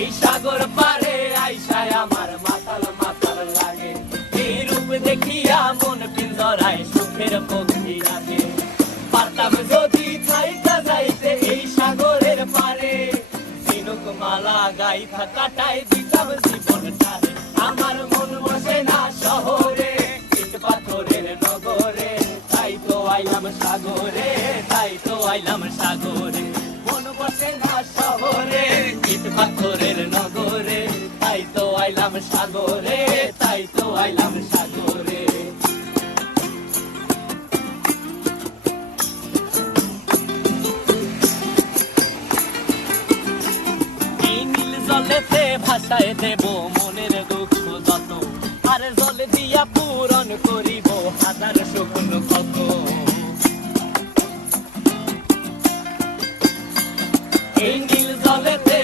এই সাগর পারে আইসায় আমার মাতাল মাতাল লাগে, এই রূপ দেখিয়া মন পিঞ্জরায় সুখের পক্ষী রাখে। পারতাম যদি থাইকা যাইতে এই সাগরের পারে, ঝিনুক মালা গাইথা কাটাই দিতাম জীবনটারে। আমার মন বসে না শহরে, ইট পাথরের নগরে, তাই তো আইলাম সাগরে, তাই তো আইলাম সাগরে। মন বসে না শহরে, ইট পাথরের নগরে, তাই তো আইলাম সাগরে, তাই তো আইলাম সাগরে। এই নীল জলেতে ভাসায় দেব মনের দুঃখ যত, আর জলে দিয়া পূরণ করিব হাজার স্বপ্ন কত। এই নীল জলেতে